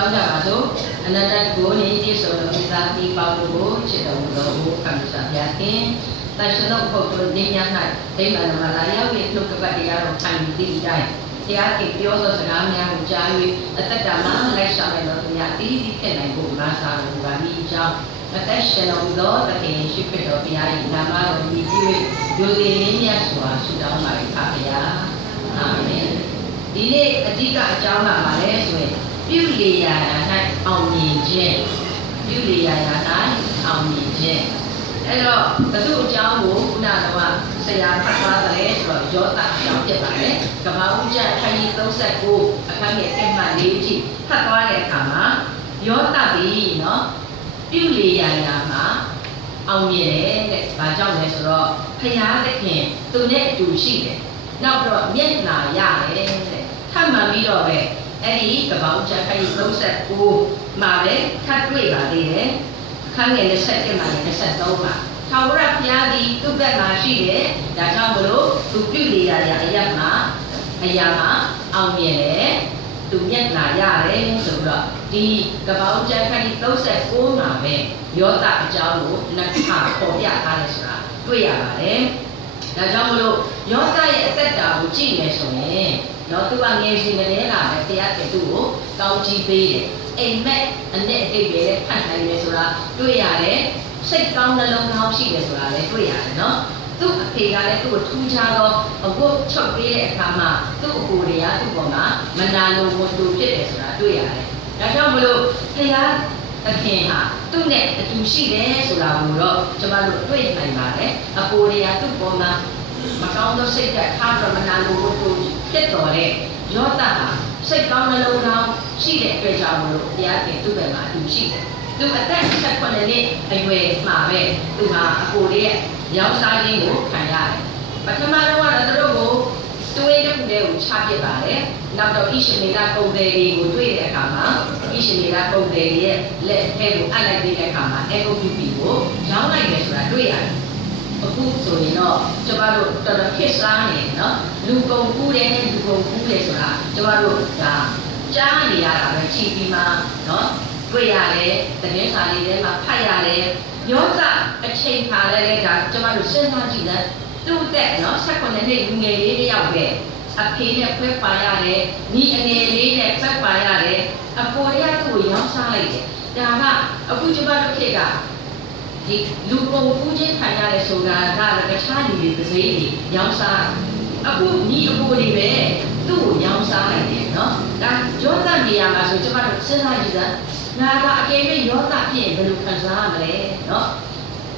တောင်းကြပါစို့အနန္တကိုနေပြည့်စုံလို့ဒီသာဒီပေါလို့ကိုချစ်တော်မူတော်မူခံစားပြခြင်းတန်ရှင်တော်ဘုရားနေမြတ်၌ဒိဗ္ဗနာမလာရောက်ရဲ့နှုတ်ကပတ်တရားတော်ခံယူပြီးတိုင်းတရားကိပြောသောစကားများကိုကြား၍အသက်တာမှာလိုက်ရှာနိုင်တော်သူများတည်တည်ဖြစ်နိုင်ဖို့မဆာတော်ပါမိကြောင်းအသက်ရှင်တော်သောတခင်ရှိဖြစ်တော်ဘုရား၏နာမတော်မြည်ပြီးယိုသည်လေးမြတ်စွာဆုတောင်းပါ၏ပါဗျာအာမင်ဒီနေ့အဓိကအကြောင်းကပါလဲဆိုရင်ပြုလေရာရာ၌အောင်မြင်ခြင်းပြုလေရာရာ၌အောင်မြင်ခြင်းအဲ့တော့ဘုသူအကြောင်းကိုခုနကဆရာဖတ်သွားတယ်ဆိုတော့ယောသအကြောင်းဖြစ်ပါတယ်ကမ္ဘာဦးကျခန်းကြီး39အခန်းငယ်1မှ4အထိဖတ်သွားတဲ့အခါမှာယောသပြီးနော်ပြုလေရာရာမှာအောင်မြင်တယ်တဲ့။ဘာကြောင့်လဲဆိုတော့ဖရာသခင်သူနဲ့အတူရှိတယ်။နောက်တော့မျက်နှာရတယ်တဲ့။ထပ်မှန်ပြီးတော့ပဲအဲ့ဒီကပ္ပဦးကျမ်းခန်းကြီး39မှာပဲထပ်တွေ့ပါသေးတယ်။အခန်းငယ်27မှာ23မှာထာဝရဘုရားသည်သူ့ဘက်မှာရှိတယ်။ဒါကြောင့်မလို့သူပြုလေရာရာအရာမှာအောင်မြင်တယ်။သူမျက်နှာရတယ်ဆိုတော့ဒီကပ္ပဦးကျမ်းခန်းကြီး39မှာပဲယောသအကြောင်းကိုနှစ်ခါပေါ်ပြထားတယ်ဆိုတာတွေ့ရပါတယ်။ဒါကြောင့်မလို့ယောသရဲ့အသက်တာကိုကြည့်မယ်ဆိုရင်တော့သူကငယ်စဉ်ကတည်းကပဲတရားကျသူ့ကိုကောင်းချီးပေးတယ်။အိမ်မက်အနဲ့အတိတ်ပဲဖတ်နိုင်တယ်ဆိုတာတွေ့ရတယ်။စိတ်ကောင်းနှလုံးကောင်းရှိတယ်ဆိုတာလည်းတွေ့ရတယ်နော်။သူ့အဖေကလည်းသူ့ကိုထူးခြားသောအဝတ်ချုပ်ပေးတဲ့အခါမှာသူ့အကိုတွေကသူ့ပေါ်မှာမနာလိုဝန်တူဖြစ်တယ်ဆိုတာတွေ့ရတယ်။ဒါကြောင့်မလို့ဖခင်သခင်ဟာသူ့နဲ့အတူရှိတယ်ဆိုတာကိုတော့ကျွန်တော်တို့တွေ့နိုင်ပါတယ်အကိုတွေကသူ့ပေါ်မှာမကောင်းသောစိတ်ဓာတ်ထားပြီးမနာလိုဘူးဖြစ်တော်တဲ့ယောသဟာစိတ်ကောင်းနှလုံးကောင်းရှိတဲ့အတွက်ကြောင့်မလို့တရားခင်သူ့ဘက်မှာအတူရှိတယ်သူအသက်18နှစ်အရွယ်မှာပဲသူဟာအကိုရဲ့ရောင်းစားခြင်းကိုခံရတယ်ပထမတော့သူတို့ကိုတွေးတဲ့ခုလေးကိုချပစ်ပါတယ်နောက်တော့ဣရှမေလပုံသေးလေးကိုတွေ့တဲ့အခါမှာဣရှမေလပုံသေးရဲ့လက်ထဲကိုအပ်လိုက်တဲ့အခါမှာအေဂုပ္ပိကိုရောင်းလိုက်တယ်ဆိုတာတွေ့ရတယ်အခုဆိုရင်တော့ကျမတို့တော်တော်ခက်စားနေနော်လူကုန်ကူးတယ်လူကုန်ကူးတယ်ဆိုတာကျမတို့ဒါကြားနေရတာပဲကြည့်ပြီးမှနော်တွေ့ရတယ်တကယ်စာလေးထဲမှာဖတ်ရတယ်ယောသအချိန်ခါလည်းဒါကျမတို့စဉ်းစားကြည့်တယ်သူ့တဲ့နော်18နှစ်လူငယ်လေးတယောက်ပဲအဖေနဲ့ခွဲပါရတယ်ညီအငယ်လေးနဲ့ဖက်ပါရတယ်အပေါ်ရသူ့ကိုရောင်းစားလိုက်တယ်ဒါကအခုကျမတို့ခေတ်ကဒီလူကုန်ကူးခြင်းခံရတယ်ဆိုတာကတခြားလူတွေတစ်စိမ့်တွေရောင်းစားအခုညီအပေါ်တွေပဲသူ့ကိုရောင်းစားလိုက်တယ်နော်ဒါယောသနေရာမှာဆိုကျမတို့စဉ်းစားကြည့်စမ်းငါကအကယ်၍ယောသဖြစ်ရင်ဘယ်လိုခံစားရမလဲနော်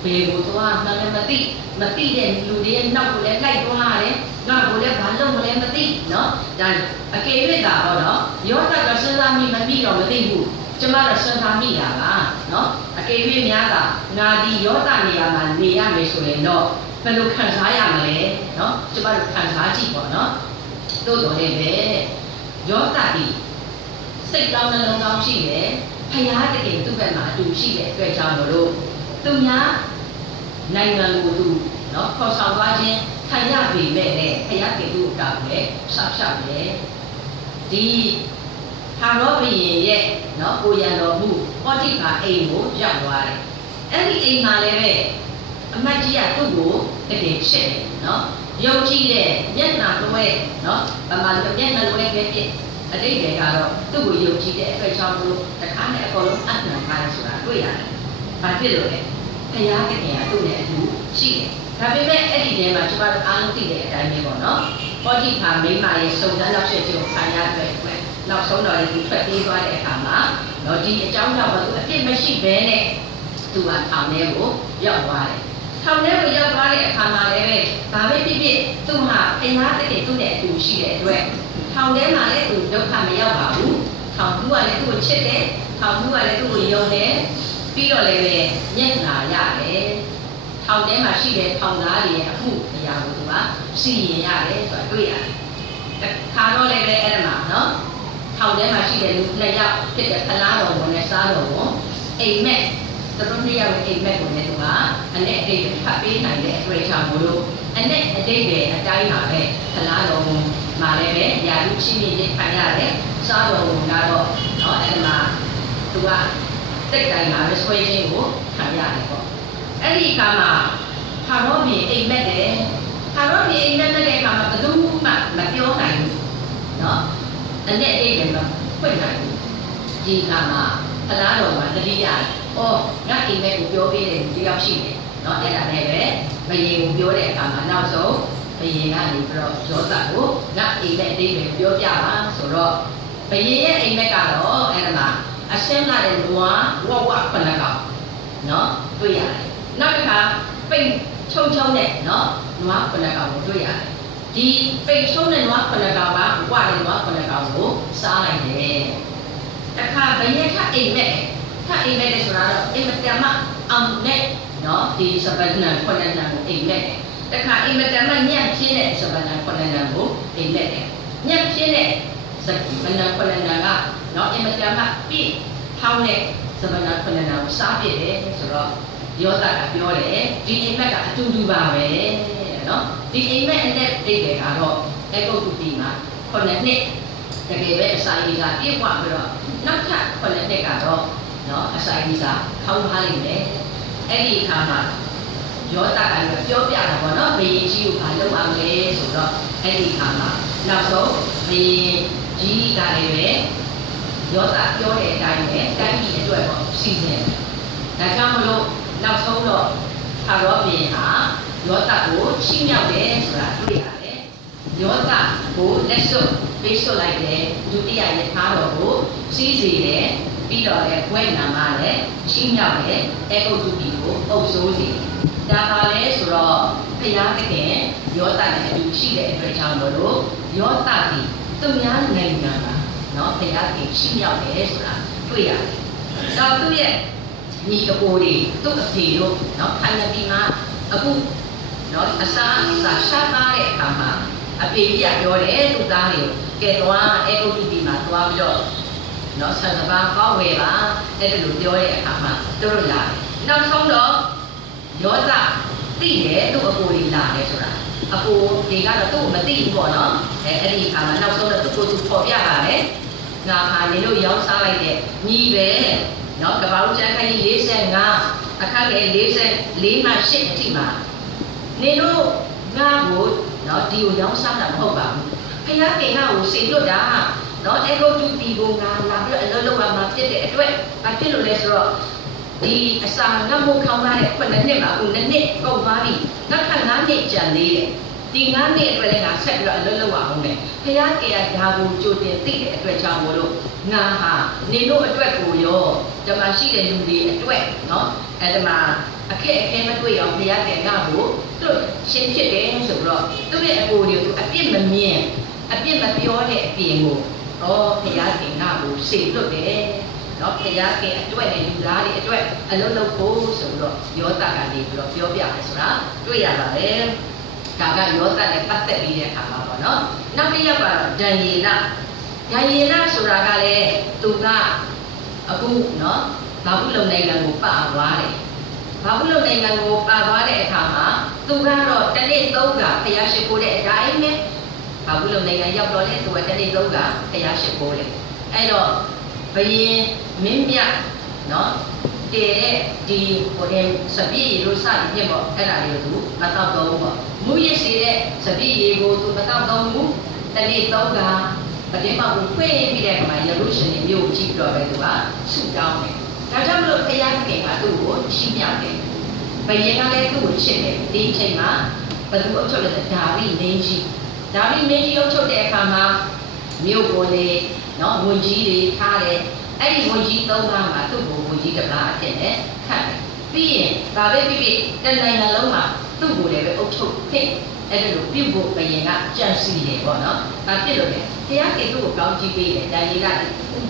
ဘယ်ကိုသွားမှလည်းမသိတဲ့လူတွေရဲ့နောက်ကိုလည်းလိုက်သွားရတယ်ငါကိုလည်းဘာလို့မလဲမသိနော်ဒါအကယ်၍သာဟောနော်ယောသကစဉ်းစားမိမသိတော့မသိဘူးကျမတို့စဉ်းစားမိတာပါနော်အကယ်၍များကငါဒီယောသနေရာမှာနေရမယ်ဆိုရင်တော့ဘယ်လိုခံစားရမလဲနော်ကျမတို့ခံစားကြည့်ပေါ့နော်တို့တော်လည်းပဲယောသဒီစိတ်ကောင်းနှလုံးကောင်းရှိတယ်ဖရာတကယ်သူ့ဘက်မှာအတူရှိတဲ့အတွက်ကြောင့်မလို့သူများနိုင်ငံကိုသူနော်ခေါ်ဆောင်သွားခြင်းခံရပြီမဲ့နဲ့ဖရာကေသူ့ကောက်လည်းဆောက်ရှောက်တယ်ဒီဟာရောဘုရင်ရဲ့နော်ကိုရံတော်မူပောတိပါအိမ်ကိုရောက်သွားတယ်အဲ့ဒီအိမ်မှာလည်းပဲအမတ်ကြီးကသူ့ကိုတကယ်ချစ်တယ်နော်ယုံကြည်တဲ့မျက်နှာတွဲနော်ဗမာလိုမျက်နှာတွဲပဲဖြစ်အတိတ်တွေကတော့သူ့ကိုယုံကြည်တဲ့အတွက်ကြောင့်မလို့တခါနဲ့အကုန်လုံးအနှံထားတယ်ဆိုတာတွေ့ရတယ်။ဘာဖြစ်လို့လဲ။ဘုရားကခင်ကသူ့နဲ့အတူရှိတယ်။ဒါပေမဲ့အဲ့ဒီထဲမှာကျမတို့အားလုံးသိတဲ့အတိုင်းပဲပေါ့နော်။ပောတိဖာမိမရဲ့စုံစမ်းနောက်ဆက်ခြင်းကိုခံရတဲ့အတွက်နောက်ဆုံးတော့ဒီထွက်ပြေးသွားတဲ့အခါမှာတော့ဒီအကြောင်းကြောင့်သူအပြစ်မရှိဘဲနဲ့သူကထောင်ထဲကိုရောက်သွားတယ်။ထောင်ထဲကိုရောက်သွားတဲ့အခါမှာလည်းပဲဘာပဲဖြစ်ဖြစ်သူဟာဘုရားတကယ်သူ့နဲ့အတူရှိတဲ့အတွက်ထောင်ထဲမှာလည်းသူဒုက္ခမရောက်ပါဘူးထောင်သူကလည်းသူ့ကိုချစ်တယ်ထောင်သူကလည်းသူ့ကိုယုံတယ်ပြီးတော့လည်းပဲမျက်နှာရတယ်ထောင်ထဲမှာရှိတဲ့ထောင်သားတွေရဲ့အမှုအရာကိုသူကစီရင်ရတယ်ဆိုတာတွေ့ရတယ်ခါတော့လည်းပဲအဲ့ဒါမှာနော်ထောင်ထဲမှာရှိတဲ့လူနှစ်ယောက်ဖြစ်တဲ့ဖလားတော်ဝန်နဲ့စားတော်ဝန်အိမ်မက်သူတို့နှစ်ယောက်ရဲ့အိမ်မက်ကိုလည်းသူကအနဲ့အတိတ်ဖတ်ပေးနိုင်တဲ့အတွေ့အကြုံကိုလို့အနဲ့အတိတ်ပဲအတိုင်းပါပဲဖလားတော်ဝန်မှာလည်းပဲယာရုချင်းမြင့်ခံရတယ်စားတော်ဝန်ကတော့ နော်အဲ့မှာသူကတိတ်တိုင်းမှာပဲဆွဲခြင်းကိုခံရတယ်ပေါ့အဲ့ဒီအခါမှာခါတော့မြေအိမ်မက်တယ်ခါတော့မြေအိမ်မက်တဲ့အခါမှာဘယ်သူမှမပြောနိုင်ဘူးနော်အဲ့နဲ့အိမ်လည်းမဖွင့်နိုင်ဘူးဒီအခါမှာဖလားတော်မှာတတိယအော်ငါအိမ်မက်ကိုပြောပေးတယ်ဒီရောက်ရှိတယ်နော်အဲ့ဒါနဲ့ပဲဘယင်ကိုပြောတဲ့အခါမှာနောက်ဆုံးဘယင်ကနေပြီးတော့ယောသကိုငါအိမ်မက်အတိတ်ပဲပြောပြပါဆိုတော့ဘယင်ရဲ့အိမ်မက်ကတော့အဲ့ဒါမှာအရှင်းလာတဲ့နွားဝဝခုနှစ်ကောင်နော်တွေ့ရတယ်နောက်တစ်ခါပိတ်ချုံချုံနဲ့နော်နွားခုနှစ်ကောင်ကိုတွေ့ရတယ်ဒီပိတ်ချုံတဲ့နွားခုနှစ်ကောင်ကဝတဲ့နွားခုနှစ်ကောင်ကိုစားလိုက်တယ်တခါဘယင်ထအိမ်မက်ထအိမ်မက်တဲ့ဆိုတာတော့အိမ်မက်တမအောင်နဲ့နော်ဒီစပယ်နံခုနှစ်နံကိုအိမ်မက်တခါအိမ်မက်တမညက်ချင်းတဲ့စပယ်နံခုနှစ်နံကိုအိမ်မက်တယ်ညက်ချင်းတဲ့စပယ်နံခုနှစ်နံကနော်အိမ်မက်တမပြည့်ထောင်းတဲ့စပယ်နံခုနှစ်နံကိုစားပြည့်တယ်ဆိုတော့ယောသကပြောတယ်ဒီအိမ်မက်ကအတူတူပါပဲနော်ဒီအိမ်မက်အနဲ့တိတ်တယ်ကတော့အကုတ်တူတီမှာခုနှစ်နှစ်တကယ်ပဲအစာရည်ကပြည့်ဝပြီးတော့နောက်ထပ်ခုနှစ်နှစ်ကတော့နော်အစာရည်စာခေါင်းထားလိုက်တယ်အဲ့ဒီအခါမှာယောသကလည်းပြောပြတာပေါ့နော်ဘယင်ကြီးကိုဘာလုပ်အောင်လဲဆိုတော့အဲ့ဒီအခါမှာနောက်ဆုံးဘယင်ကြီးကလည်းပဲယောသပြောတဲ့အတိုင်းပဲတိုင်းပြည်အတွက်ပေါ့စီစဉ်ဒါကြောင့်မလို့နောက်ဆုံးတော့ခါရောဘယင်ဟာယောသကိုချီးမြှောက်တယ်ဆိုတာတွေ့ရတယ်ယောသကိုလက်စွပ်ပေးစွပ်လိုက်တယ်ဒုတိယရထားတော်ကိုစီးစီတယ်ပြီးတော့လည်းဘွဲ့နာမှာလည်းချီးမြှောက်တယ်အဲဂုတ်တုတီကိုအုပ်စိုးစီဒါပါလဲဆိုတော့ဘုရားသခင်ယောသနဲ့အတူရှိတဲ့အတွက်ကြောင့်မလို့ယောသဒီသူများနိုင်ငံမှာနော်ဘုရားသခင်ချီးမြှောက်တယ်ဆိုတာတွေ့ရတယ်။တော့သူ့ရဲ့ညီအကိုတွေသူ့အဖေတို့နော်ခိုင်နတီမှာအခုနော်အစာရှာပါတဲ့အခါမှာအဖေပြပြောတယ်သူ့သားတွေကဲသွားအဲဂုတ်တုတီမှာသွားပြီးတော့နော်ဆန္ဒပါကောင်းဝယ်ပါအဲ့ဒါလိုပြောတဲ့အခါမှာသူတို့လာနောက်ဆုံးတော့ယောသသိတယ်သူ့အကိုတွေလာတယ်ဆိုတာအကိုတွေကတော့သူ့မသိဘူးပေါ့နော်အဲ့ဒီအခါမှာနောက်ဆုံးတော့သူ့ကိုသူပေါ်ပြပါလေငါဟာနေလို့ရောင်းစားလိုက်တဲ့ညီပဲနော်ကပောက်ကျန်းခိုင်45အခက်ငယ်44မှ8အထိမှာနေလို့ငါ့ကိုနော်ဒီကိုရောင်းစားတာမဟုတ်ပါဘူးဖခင်ကငါ့ကိုစိတ်လွတ်တာနော်အဲဂုတ်တုတီကိုငါလာပြီးအလုပ်လုပ်ရမှာဖြစ်တဲ့အတွက်ဘာဖြစ်လို့လဲဆိုတော့ဒီအစာငတ်ဖို့ခေါင်းသားတဲ့ခုနှစ်နှစ်မှာအခုနှစ်နှစ်ကုန်သွားပြီနောက်ထပ်9နှစ်ကျန်သေးတယ်ဒီ9နှစ်အတွက်လည်းငါဆက်ပြီးတော့အလုပ်လုပ်အောင်မယ်ဖခင်ကဒါကိုကြိုတင်သိတဲ့အတွက်ကြောင့်မို့လို့ငါဟာနေလို့အတွက်ကိုရောဒီမှာရှိတဲ့လူတွေအတွက်နော်အဲဒီမှာအခက်အခဲမတွေ့အောင်ဖခင်ကငါ့ကိုသူ့ရှင်းဖြစ်တယ်ဆိုတော့သူ့ရဲ့အကိုတွေကိုအပြစ်မမြင်အပြစ်မပြောတဲ့အပြင်ကိုဘုရားခင်ကကိုစေလွတ်တယ်နော်ဘုရားခင်အတွက်နဲ့လူသားတွေအတွက်အလုံးလုံးဖို့ဆိုတော့ယောသကနေပြီးတော့ပြောပြတယ်ဆိုတာတွေ့ရပါတယ်ဒါကယောသနဲ့ပတ်သက်ပြီးတဲ့အခါမှာပေါ့နော်နောက်တစ်ယောက်ကတော့ဒံယေလဆိုတာကလည်းသူကအခုနော်ဘာဘူးလုံနိုင်ငံကိုပါသွားတယ်ဘာဘူးလုံနိုင်ငံကိုပါသွားတဲ့အခါမှာသူကတော့တနေ့3ကဘုရားရှိခိုးတဲ့အတိုင်းပဲဘာဘူးလုံနိုင်ငံရောက်တော့လေသူကတနေ့3ကဘုရားရှိခိုးတယ်အဲ့တော့ဘယင်မင်းမြတ်နော်တည်တဲ့ဒီဟိုတဲ့စပည့်ရိုးစပြည့်ပေါ့အဲ့ဒါလေးကိုသူမတော့တော့ဘူးပေါ့မူရရှိတဲ့စပည့်ရေကိုသူမတော့တော့ဘူးတနေ့3ကပတိမကိုဖွင့်ပြီးတဲ့အခါမှာယေရုရှလင်မြို့ကြည့်တော့ပဲသူကဆုတောင်းတယ်ဒါကြောင့်မလို့ဘုရားခင်ကသူ့ကိုချီးမြှောက်တယ်ဘယင်ကလည်းသူ့ကိုချစ်တယ်ဒီအချိန်မှာဘသူအုပ်ချုပ်လဲဒါဝိမင်းကြီးအုပ်ချုပ်တဲ့အခါမှာမြို့ပေါ်လေနော်ဝန်ကြီးတွေထားတယ်အဲ့ဒီဝန်ကြီး3ပါးမှာသူ့ကိုဝန်ကြီးတစ်ပါးအဖြစ်နဲ့ခန့်တယ်ပြီးရင်ဒါပဲဖြစ်တနိုင်ငံလုံးမှာသူ့ကိုလည်းပဲအုပ်ချုပ်ဖြစ်အဲ့ဒါလိုပြုဖို့ဘယင်ကကြံစည်တယ်ပေါ့နော်ဒါဖြစ်လို့လေဘုရားကိသူ့ကိုကောင်းချီးပေးတယ်ဒါကြီးက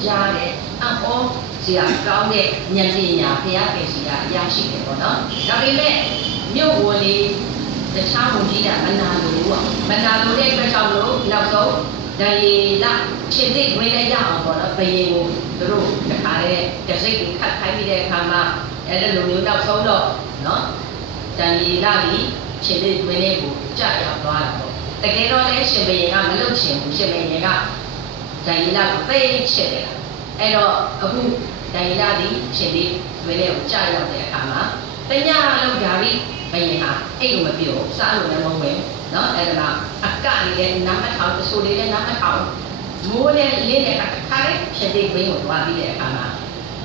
ကြားတယ်အော်ဆရာကောင်းတဲ့ဉာဏ်ပညာဘုရားကိစီကအရာရှိတယ်ပေါ့နော်ဒါပေမဲ့မြို့ဝန်လေးတခြားဝန်ကြီးကမနာလို့ပေါ့မနာလို့တဲ့အတွက်ကြောင့်လို့နောက်ဆုံးဒါရီလာခြေသိဝင်လဲရအောင်ပေါ့နော်ဘယင်ကိုသူတို့တခါတည်းတစိတ်ကိုခတ်ခိုင်းပြီးတဲ့အခါမှာအဲ့ဒါလိုမျိုးနောက်ဆုံးတော့နော်ဒါရီလာပြီးခြေသိဝင်လဲကိုကြာရောက်သွားတာပေါ့တကယ်တော့လည်းရှင်ဘယင်ကမလုပ်ချင်ဘူးရှင်ဘယင်ကဒါရီလာကိုသိချစ်တယ် အဲ့တော့အခုဒိုင်လာဒီရှင်လေးဝဲလေးကိုကြားရောက်တဲ့အခါမှာတညလုံးဓာရီဘယင်ဟာအဲ့လိုမပြောစားလို့လည်းမဝင်နော်အဲ့ဒါကအကလေးလည်းနားမထောင်အဆိုလေးလည်းနားမထောင်မိုးလည်းလေးနဲ့ခါရဲရှင်လေးဘင်းကိုသွားပြီးတဲ့အခါမှာ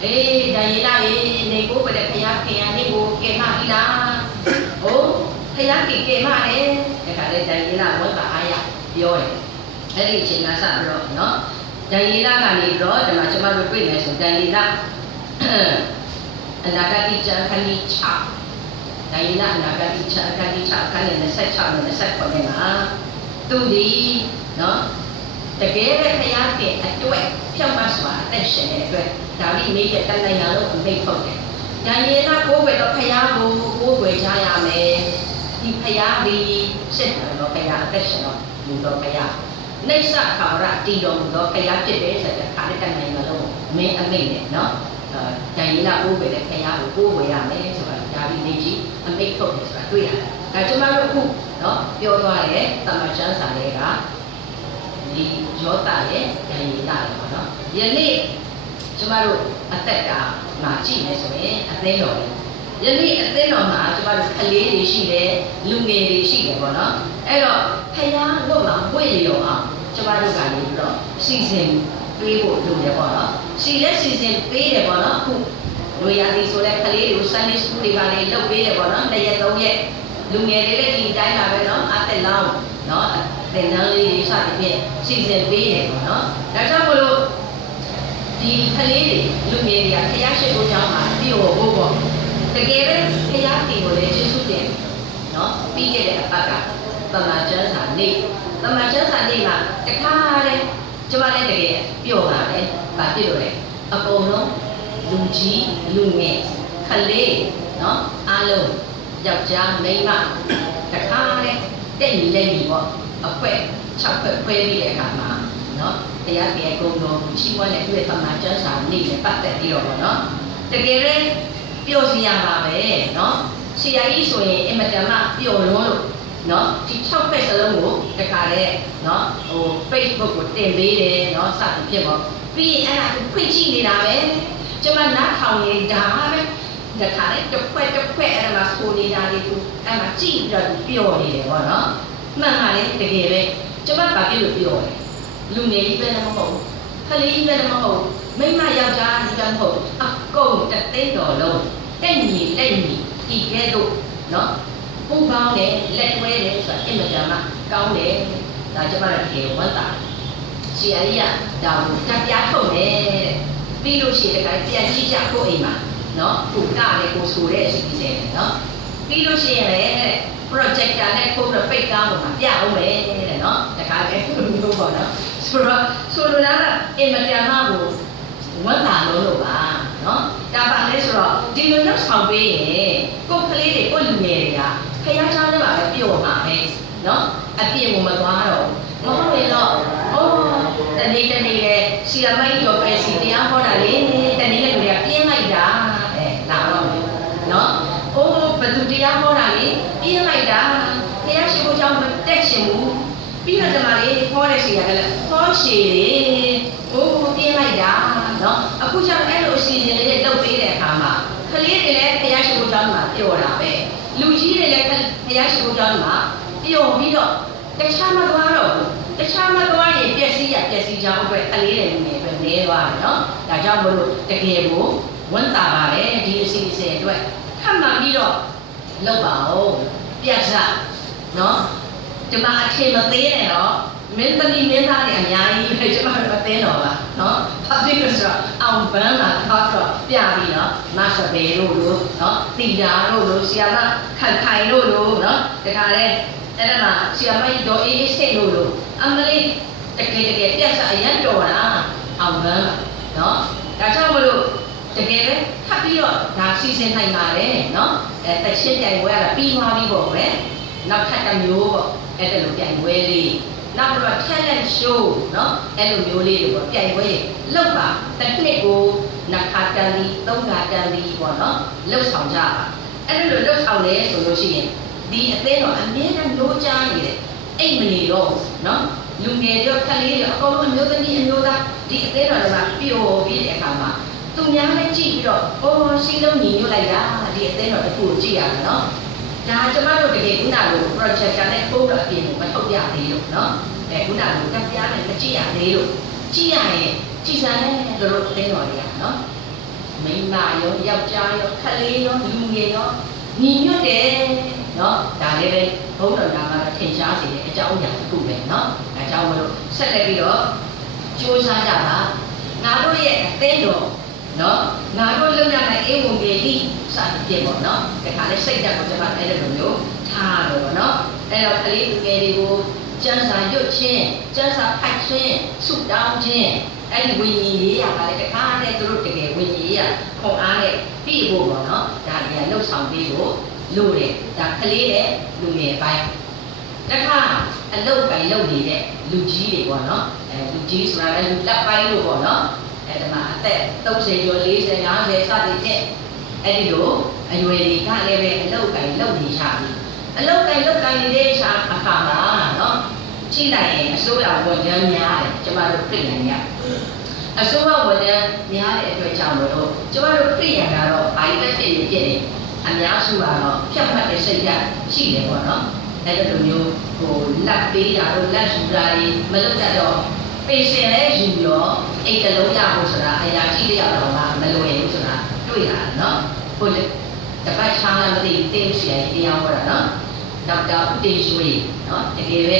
အေးဒိုင်လာရေနေကိုပဲဖျားခင်ရနေကိုကဲမပြီလားဟိုဖျားခင်ကဲမတယ်ဒါခါလေဒိုင်လာဝတ်ပါအားရပြောတယ်အဲ့ဒီအချိန်ကစပြီးတော့နော်ဒိုင်လာကနေတော့ဒီမှာကျွန်မတို့တွေ့နေဆိုဒိုင်လာအနာဂတ်ကျန်ခဏချဒိုင်လာအနာဂတ်ကျန်ခဏချခဏနဲ့26နဲ့29မှာသူဒီနော်တကယ်ပဲဖျားခင်အတွက်ဖြောက်မစွာအသက်ရှင်တဲ့အတွက်ဒါပြီးမိတဲ့တန်တိုင်းလုံးအမိတ်ထုတ်တယ်။ဒါရင်ကကိုယ်ပဲတော့ဖျားကိုကိုယ်ွယ်ကြရမယ်။ဒီဖျားဒီစစ်တယ်တော့ဖျားအသက်ရှင်တော့လူတော့ဖျားနှိစ္စခါရတီတော်မူတော့ဖျားဖြစ်တယ်ဆိုတဲ့ခါတဲ့တန်တိုင်းလုံးမင်းအမိတ်နဲ့နော်။ဒါရင်ကကိုယ်ပဲတဲ့ဖျားကိုကိုယ်ွယ်ရမယ်ဆိုတာဒါပြီးနေကြီးအမိတ်ထုတ်တယ်ဆိုတာတွေ့ရတယ်။ဒါကျွန်တော်တို့အခုနော်ပြောသွားတယ်တမန်ကျမ်းစာတွေကဒီယောတာရဲ့ဒိုင်ရီလာပေါ့နော်ယနေ့ကျမတို့အသက်ကမှာကြည့်နေဆိုရင်အသိတော်ယနေ့အသိတော်မှာကျမတို့ကလေးတွေရှိတယ်လူငယ်တွေရှိတယ်ပေါ့နော်အဲ့တော့ဖယားတို့မှာဝိလျော်အောင်ကျမတို့ကနေပြီးတော့စီစဉ်ပေးဖို့လုပ်တယ်ပေါ့နော်စီစဉ်ပေးတယ်ပေါ့နော်အခုလူရသည်ဆိုတဲ့ကလေးတွေကို Sunday School တွေကနေလုပ်ပေးတယ်ပေါ့နော်2ရက်3ရက်လူငယ်တွေလည်းဒီတိုင်းပါပဲနော်အသက်လောင်းနော်တဲ့နားလေးတွေစသဖြင့်စီစဉ်ပေးတယ်ပေါ့နော်ဒါကြောင့်မလို့ဒီကလေးတွေလူငယ်တွေကဖယားရှိခိုးကြောင်းမှာပြောဖို့ပေါ့တကယ်ပဲဖယားတင်ကိုလည်းကျေးဇူးတင်နော်ပြီးခဲ့တဲ့အပတ်ကတမန်ကျမ်းစာနေ့မှာတခါတည်းကျမလည်းတကယ်ပြောပါတယ်ဗာပြည့်လို့လေအကုန်လုံးလူကြီးလူငယ်ကလေးနော်အားလုံးယောက်ျားမိန်းမတခါတည်းတက်ညီလက်ညီပေါ့အခွဲ6ခွဲခွဲပြီးတဲ့အခါမှာနော်တရားပြဲကုံတော်ချီးမွမ်းတဲ့တွေ့သမားကျမ်းစာနေ့နဲ့ပတ်သက်ပြီးတော့ပေါ့နော်တကယ်လည်းပြောစီရမှာပဲနော်ဆရာကြီးဆိုရင်အင်မတန်မှပျော်လွန်းလို့နော်ဒီ6ဖက်စလုံးကိုတခါတည်းနော်ဟို Facebook ကိုတင်ပေးတယ်နော်စသဖြင့်ပေါ့ပြီးရင်အဲ့ဒါကိုဖွင့်ကြည့်နေတာပဲကျမနားထောင်နေတာပဲတခါတည်းတစ်ခွက်အဲ့ဒါမှဆိုနေတာလေးသူအဲ့မှာကြည့်ပြီးတော့ပျော်နေတယ်ပေါ့နော်မှန်ပါလေတကယ်ပဲကျမဘာဖြစ်လို့ပြောလဲလူငယ်ကြီးပဲမဟုတ်ဘူးကလေးကြီးပဲမဟုတ်ဘူးမိမယောက်ျားကြီးပဲမဟုတ်ဘူးအကုန်တသိန်းတော်လုံးတက်ညီလက်ညီဒီကဲတော့နော်ပူပေါင်းတယ်လက်တွဲတယ်ဆိုတာအင်မတန်မှကောင်းတယ်ဒါကျမတို့တကယ်ဝမ်းသာဆရာကြီးကဒါကိုကပြားထုတ်တယ်တဲ့ပြီးလို့ရှိရင်တခါပြန်ကြည့်ကြကိုအိမ်မှာနော်ကိုကလည်းကိုဆိုတဲ့အစီအစဉ်နော်ပြီးလို့ရှိရင်လည်း projector နဲ့ခုတ်တော့ပိတ်ကားပေါ်မှာပြအောင်ပဲတဲ့နော်တခါလည်းမျိုးပေါ့နော်ဆိုလိုတာကအင်မတန်မှကိုဝတ်တာလို့ပါနော်ဒါပါလဲဆိုတော့ဒီလိုမျိုးဆောင်ပေးရင်ကိုယ်ကလေးတွေကိုလူငယ်တွေကခရမ်းချားနဲ့ပါပဲပျော်မှာပဲနော်အပြည့်ကိုမသွားတော့မဟုတ်ရင်တော့တနေ့လေဆီယမိုင်းကျော်ပဲစီတရားဟောတာလေတနေ့လည်းတွေကပြင်းလိုက်တာတဲ့လာတော့နော်ဘယ်သူတရားဟောတာလေပြင်းလိုက်တာဘုရားရှိခိုးကြောင်းမတက်ရှင်ဘူးပြီးတော့ဒီမှာလေဟောတဲ့စီရတယ်ဟောရှည်လေပြင်းလိုက်တာနော်အခုကျတော့အဲ့လိုအစီအစဉ်လေးလုပ်ပေးတဲ့အခါမှာကလေးတွေလည်းဘုရားရှိခိုးကြောင်းမှာပျော်တာပဲလူကြီးတွေလည်းဘုရားရှိခိုးကြောင်းမှာပျော်ပြီးတော့တခြားမသွားတော့ဘူးတခြားမသွားရင်ပျက်စီးကြောင်းအတွက်ကလေးတွေနေပဲနေသွားတယ်နော်ဒါကြောင့်မလို့တကယ်ကိုဝန်တာပါတယ်ဒီအစီအစဉ်အတွက်ခက်မှန်ပြီးတော့လောက်ပါဦးပြတ်စားနော်ဒီမှာအထင်မသေးနဲ့တော့မင်းသမီးမင်းသားတွေအများကြီးပဲကျမတို့အသင်းတော်ပါနော်ဘာဖြစ်လို့ဆိုတော့အောင်ပန်းလာတော့ပြပြီးနော်မဆဘေတို့လို့နော်တီတာတို့လို့ဆီယာမခက်ခိုင်တို့လို့နော်တခါလဲအဲ့ဒါမှဆီယာမကြီးတော့အေးအေးစိတ်လို့အမလေးတကယ်ပြတ်စားအရန်တော်တာအောင်ပန်းနော်ဒါကြောင့်မလို့တကယ်ပဲထပ်ပြီးတော့ဒါစီစဉ်နိုင်ပါတယ်နော်တချင်းတိုင်ဝဲရတာပြီးသွားပြီပေါ့ပဲနောက်ထပ်တစ်မျိုးပေါ့အဲ့ဒါလိုပြိုင်ပွဲလေးနောက်တော့ talent show နော်အဲ့လိုမျိုးလေးတွေပေါ့ပြိုင်ပွဲလောက်ပါတစ်နှစ်ကို2ခါတန်းပြီး3ခါတန်းပြီးပေါ့နော်လှုပ်ဆောင်ကြပါအဲ့လိုလှုပ်ဆောင်လဲဆိုလို့ရှိရင်ဒီအသင်းတော်အမြဲတမ်းလိုချနေတယ်အိတ်မနေတော့နော်လူငယ်တွေခလေးတွေအကုန်လုံးအမျိုးသမီးအမျိုးသား ဒီအသေးတော်ကပျော်ပြီးတဲ့အခါမှာသူများလည်းကြည့်ပြီးတော့စီးလုံးညီညွတ်လိုက်တာဒီအသေးတော်တစ်ခုကိုကြည့်ရမယ်နော်ဒါကျမတို့တကယ်ခုနက projector နဲ့ပို့တော့အပြင်ကိုမထုတ်ရသေးလို့နော်ခုနကကပြားနဲ့မကြည့်ရသေးလို့ကြည့်ရရင်ကြည်စံနဲ့တို့အသေးတော်တွေကနော်မိန်းမရောယောက်ျားရောခလေးရောလူငယ်ရောညီညွတ်တယ်နော်ဒါလည်းပဲဘုန်းတော်ကထင်ရှားစေတဲ့အကြောင်းအရာတစ်ခုပဲနော်ဒါကြောင့်မလို့ဆက်လက်ပြီးတော့ကြိုးစားကြပါငါတို့ရဲ့အသေးတော်နော်ငါတို့လုံရမယ့်အေဝံဂေလိစသဖြင့်ပေါ့နော်ဒီခါလေးစိတ်ဓာတ်ကိုကျွန်မအဲ့လိုမျိုးထားလို့ပေါ့နော်အဲ့တော့ကလေးငယ်တွေကိုကျမ်းစာရွတ်ခြင်းကျမ်းစာဖတ်ခြင်းဆုတောင်းခြင်းအဲ့ဒီဝိညာဉ်ရေးရပါလေတခါတည်းသူတို့တကယ်ဝိညာဉ်ရေးရခွန်အားနဲ့ပြီးဖို့ပေါ့နော်ဒါတွေကလှုပ်ဆောင်ပြီးဖို့လို့တယ်ဒါကလေးတဲ့လူငယ်ပိုင်းတခါအလုတ်ပိုင်လုပ်နေတဲ့လူကြီးတွေပေါ့နော်လူကြီးဆိုတာလည်းလူလက်ပိုင်းလို့ပေါ့နော်ဒီမှာအသက်30ကျော်40 50စသည်ဖြင့်အဲ့ဒီလိုအရွယ်တွေကလည်းပဲအလုတ်ပိုင်လုပ်နေကြပြီအလုတ်ပိုင်လုပ်ကိုင်နေတဲ့အခါမှာနော်ကြည့်လိုက်ရင်အစိုးရဝန်ထမ်းများတယ်ကျမတို့ပြည်နိုင်ငံအစိုးရဝန်ထမ်းများတဲ့အတွက်ကြောင့်မလို့ကျမတို့ပြည်ရန်ကတော့ဘာလို့ဖြစ်နေဖြစ်နေအများစုကတော့ဖြတ်မှတ်တဲ့စိတ်ဓာတ်ရှိတယ်ပေါ့နော်အဲ့လိုမျိုးလက်ပေးတာတို့လက်ယူတာတွေမလုပ်တတ်တော့ပေစင်လည်းယူရောအိတ်တလုံးရဖို့ဆိုတာအရာကြီးရတော့မှမလွယ်ဘူးဆိုတာတွေ့တာနော်ဟုတ်လေတပတ်ချားလည်းမသိတင်းစီရင်တရားဟောတာနော်ဒေါက်တာဦးတင်ရွှေနော်တကယ်ပဲ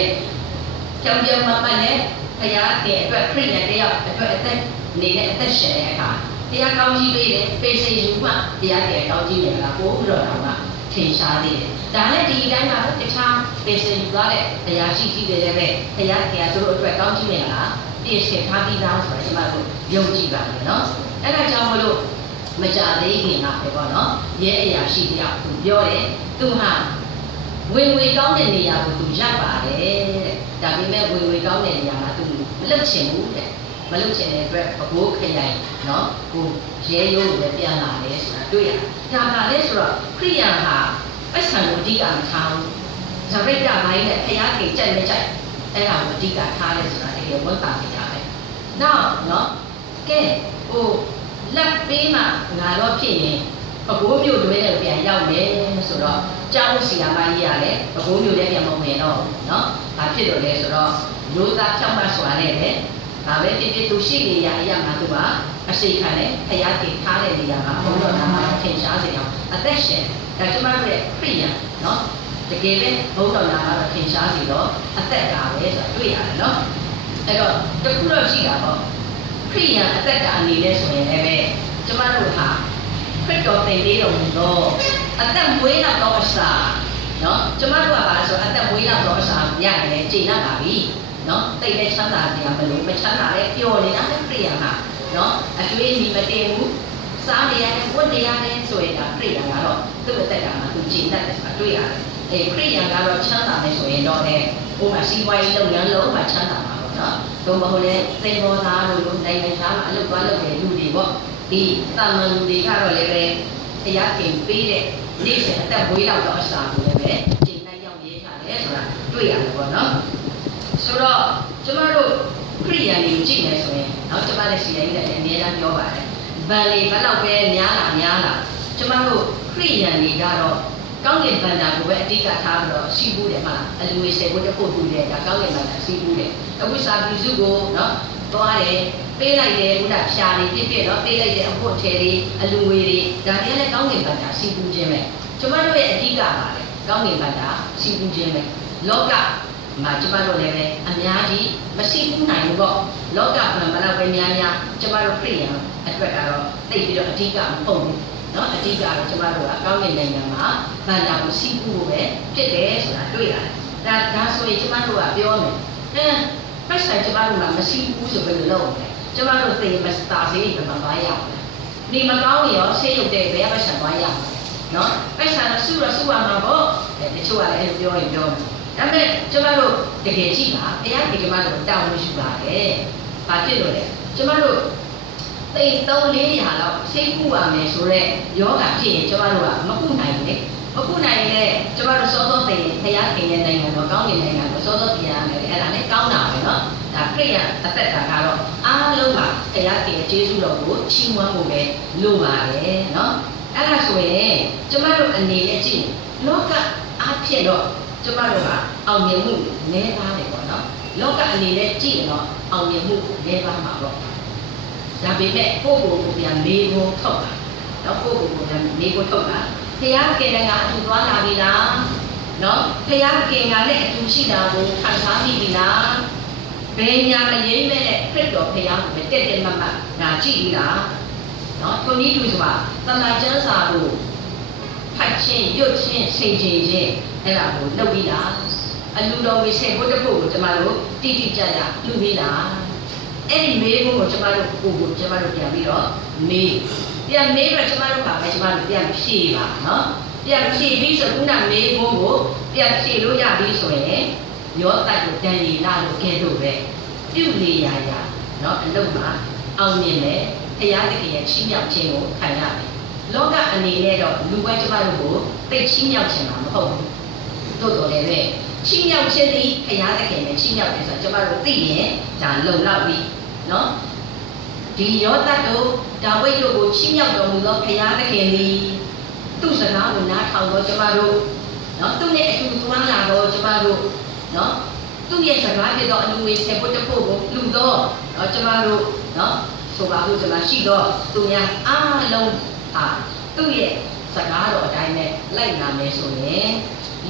ကြောင်ကြောင်မမနဲ့ဘုရားတဲ့အတွက်ခရစ်ယာန်တယောက်အတွက်အသက်နေတဲ့အသက်ရှင်တဲ့အခါတရားကောင်းကြီးပေးတယ်ပေစင်ယူမှတရားတဲ့ကောင်းကြီးတွေကပို့ပြီးတော့တော့မှထင်ရှားသေးတယ်ဒါနဲ့ဒီအတိုင်းမှာတခြားပေစင်ယူသွားတဲ့တရားရှိကြီးတွေလည်းပဲဘုရားကသူတို့အတွက်ကောင်းကြီးနေတာပြင်ဆင်ထားပြီးသားဆိုတော့ကျွန်တော်တို့ယုံကြည်ပါမယ်နော်အဲ့ဒါကြောင့်မလို့မကြသေးခင်ကပဲပေါ့နော်ရဲအရာရှိတရားသူပြောတယ်သူဟာဝင်ဝေကောင်းတဲ့နေရာကိုသူရပ်ပါတယ်တဲ့ဒါပေမဲ့ဝင်ဝေကောင်းတဲ့နေရာမှာသူမလုပ်ချင်ဘူးတဲ့မလုပ်ချင်တဲ့အတွက်ဘိုးခရိုင်နော်ကိုရဲရုံးလည်းပြန်လာတယ်ဆိုတာတွေ့ရတယ်ဒါကလည်းဆိုတော့ခရိယန်ဟာအဆံကိုအဓိကမထားဘူးဇရိတ်ကပိုင်းနဲ့ဖျားကြီးကြိုက်မကြိုက်အဲ့ဒါကိုအဓိကထားလဲဆိုတာဒီလိုဝန်တာနေရတယ်နောက်နော်ကဲလက်ပေးမှငါတော့ဖြစ်ရင်ပကိုးမျိုးတွဲနဲ့ပြန်ရောက်တယ်ဆိုတော့ကျောင်းစီယာမကြီးရလဲပကိုးမျိုးလည်းပြန်မဝင်တော့နော်ဘာဖြစ်လို့လဲဆိုတော့လူသားဖြောင်းမှဆိုတာနဲ့ပဲဒါပဲဖြစ်ဖြစ်သူရှိနေရအရာမှာသူကအစိခံနဲ့ဖျားကြီးထားတဲ့နေရာမှာဘုန်းတော်နာမှာထင်ရှားစေအောင်အသက်ရှင်ဒါကျမတို့ရဲ့ခရိယန်နော်တကယ်ပဲဘုန်းတော်နာမှာထင်ရှားစေတော့အသက်ကပဲဆိုတာတွေ့ရတယ်နော်အဲ့တော့တခုတော့ရှိတာပေါ့ခရိယန်အသက်အနေနဲ့ဆိုရင်လည်းပဲကျမတို့ဟာခရစ်တော်သင်ပေးတော်မူသောအသက်မွေးလောက်သောအစာနော်ကျမတို့ကပါဆိုအသက်မွေးလောက်သောအစာရရင်လည်းကျေနပ်ပါပြီနော်တိတ်လည်းချမ်းသာကြရမလို့မချမ်းသာလည်းပျော်နေတာလည်းခရိယန်ဟာနော်အကျွေးကြီးမတင်ဘူးစားနေရတယ်ဝတ်နေရတယ်ဆိုရင်ဒါခရိယန်ကတော့သူ့အသက်ကမှသူကျေနပ်တယ်ဆိုတာတွေ့ရတယ်ခရိယန်ကတော့ချမ်းသာမယ်ဆိုရင်တော့လည်းဟိုမှာစီးပွားရေးလုပ်ငန်းလုံးမှာချမ်းသာမှာပေါ့နော်ဘုံဘုံလည်းစိတ်ပေါ်သားလို့နိုင်ငံခြားမှာအလုပ်သွားလုပ်တဲ့လူတွေပေါ့ဒီတာမန်လူတွေကတော့လည်းပဲတရားသင်ပေးတဲ့နေ့စဉ်အသက်မွေးလောက်တော့အစာကိုလည်းပဲချိန်တိုင်းရောက်ရဲကြတယ်ဆိုတာတွေ့ရတယ်ပေါ့နော်ဆိုတော့ကျမတို့ခရိယန်တွေကိုကြည့်နေဆိုရင်တော့ကျမလည်းစီရင်လည်းအများကြီးပြောပါတယ်ဗန်လေးဘယ်လောက်ပဲများလာကျမတို့ခရိယန်တွေကတော့ကောင်းကင်ဘန္တာကိုပဲအဓိကထားပြီးတော့ရှိဘူးတယ်မှာအလူငွေ10ဘုတ်တစ်ခုတူတယ်ဒါကောင်းကင်ဘန္တာရှိဘူးတယ်အခုစာပြီးစုကိုနော်သွားတယ်ပေးလိုက်တယ်ဘုရားဖြာနေပြည့်တော့ပေးလိုက်တဲ့အဖို့ထဲလေးအလူငွေတွေဒါတွေလည်းကောင်းကင်ဘန္တာရှိဘူးခြင်းပဲကျမတို့ရဲ့အဓိကပါလေကောင်းကင်ဘန္တာရှိဘူးခြင်းပဲလောကမှာကျမတို့လည်းပဲအများကြီးမရှိဘူးနိုင်ဘူးပေါ့လောကမှာဘယ်လောက်ပဲများကျမတို့ပြည်ရန်အတွက်ကတော့သိပြီးတော့အဓိကမဟုတ်ဘူးနော်အဓိကတော့ကျမတို့ကကောင်းကင်နိုင်ငံမှာဘန္တာကိုစီးဖို့ပဲဖြစ်တယ်ဆိုတာတွေ့ရတယ်ဒါဆိုရင်ကျမတို့ကပြောမယ်ပတ်ဆိုင်ကျမတို့ကမရှိဘူးဆိုပြီးလို့လဲကျမတို့သိမစတာစေးမှာပါရမယ်ဒီမကောင်းရောဆေးရုပ်တဲ့ဘယ်ပတ်ဆိုင်သွားရမယ်နော်ပတ်ဆိုင်ဆူရမှာပေါ့တချို့ကလည်းပြောရင်ပြောမယ်ဒါပေမဲ့ကျမတို့တကယ်ကြည့်ပါတရားဒီကျမတို့တောင်းလို့ရှိပါတယ်ဘာဖြစ်လို့လဲကျမတို့သိ3-400လောက်စိတ်ကူပါမယ်ဆိုတော့ယောဂဖြစ်ရင်ကျမတို့ကမကုနိုင်ဘူးလေမကုနိုင်ရင်ကျမတို့စောစောသိရင်တရားခင်တဲ့နိုင်ငံတော့ကောင်းတဲ့နိုင်ငံတော့စောစောပြရမယ်အဲ့ဒါနဲ့ကောင်းတာပဲနော်ဒါခရိယအသက်တာကတော့အားလ လုံးမှာတရားတည်ကျေးဇူးတော်ကိုချီးမွမ်းဖို့ပဲလိုပါတယ်နော်အဲ့ဒါဆိုရင်ကျမတို့အနေနဲ့ကြည့်လောကအားဖြင့်တော့ကျမတို့ကအောင်မြင်မှုနည်းပါတယ်ပေါ့နော်လောကအနေနဲ့ကြည့်တော့အောင်မြင်မှုနည်းပါမှာပေါ့ဒါပေမဲ့ကိုယ့်ကိုယ်ကိုပြန်မေးဖို့ထုတ်တာနော်ကိုယ့်ကိုယ်ကိုပြန်မေးဖို့ထုတ်တာဘုရားခင်ကအတူသွားလာပြီလားနော်ဘုရားခင်ကလည်းအတူရှိတာကိုခံစားမိပြီလားဘယ်ညာမရင်းမဲ့ခရစ်တော်ဘုရားကိုပဲတက်တက်မတ်မတ်ဒါကြည့်ပြီလားနော်ထိုနည်းတူဆိုတာသန္တာကျမ်းစာကိုဖတ်ခြင်းရွတ်ခြင်းဆင်ခြင်ခြင်းအဲ့ဒါကိုလုပ်ပြီးလားအလူတော်ဝေဆေဘုဒ္ဓဘုကိုကျမတို့တိတိကျကျလူပြီးလားအဲ့ဒီမေးဖို့ကိုကျမတို့ကိုကျမတို့ပြန်ပြီးတော့မေးပြန်မေးတော့ကျမတို့ကပဲကျမတို့ပြန်ဖြေပါနော်ပြန်ဖြေပြီးဆိုခုနမေးဖို့ကိုပြန်ဖြေလို့ရပြီဆိုရင်ရောတတ်ကိုတန်ရီလာလို့ကဲလို့ပဲပြုနေရနော်အလုပ်မှာအောင်မြင်တယ်ဘုရားသခင်ရဲ့ချီးမြှောက်ခြင်းကိုခံရတယ်လောကအနေနဲ့တော့လူပွဲကျမတို့ကိုသိချီးမြှောက်ခြင်းမှာမဟုတ်ဘူးတို့တော်လည်းပဲချီးမြှောက်ခြင်းသည်ဘုရားသခင်နဲ့ချီးမြှောက်တယ်ဆိုတော့ကျမတို့သိရင်ဒါလုံလောက်ပြီနော်ဒီယောသတ်တို့ဒါဝိဒ်တို့ကိုချီးမြှောက်တော်မူသောဘုရားသခင်သည်သူ့စကားကိုနားထောင်တော့ကျမတို့နော်သူ့နဲ့အတူသွားလာတော့ကျမတို့နော်သူ့ရဲ့စကားဖြစ်တော့အလူဝေဆေဘုဒ္ဓဖို့ကိုလူတော့နော်ကျမတို့နော်ဆိုပါလို့ကျမရှိတော့သူများအားလုံးဟာသူ့ရဲ့စကားတော်အတိုင်းနဲ့လိုက်နာမယ်ဆိုရင်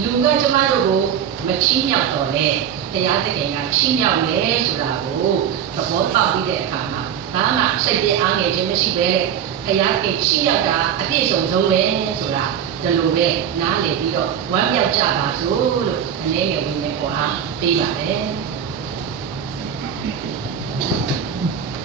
လူကကျမတို့ကိုမချီးမြှောက်တော့လေတရားသခင်ကချီးမြှောက်လေဆိုတာကိုသဘောပေါက်ပြီးတဲ့အခါမှာဘာမှစိတ်ပြအားငယ်ခြင်းမရှိပဲလေတရားသခင်ချီးမြှောက်တာအပြည့်စုံဆုံးပဲဆိုတာဒီလိုပဲနားလည်ပြီးတော့ဝမ်းမြောက်ကြပါစို့လို့အနေငယ်ဝင်နေပေါ်အားပေးပါတယ်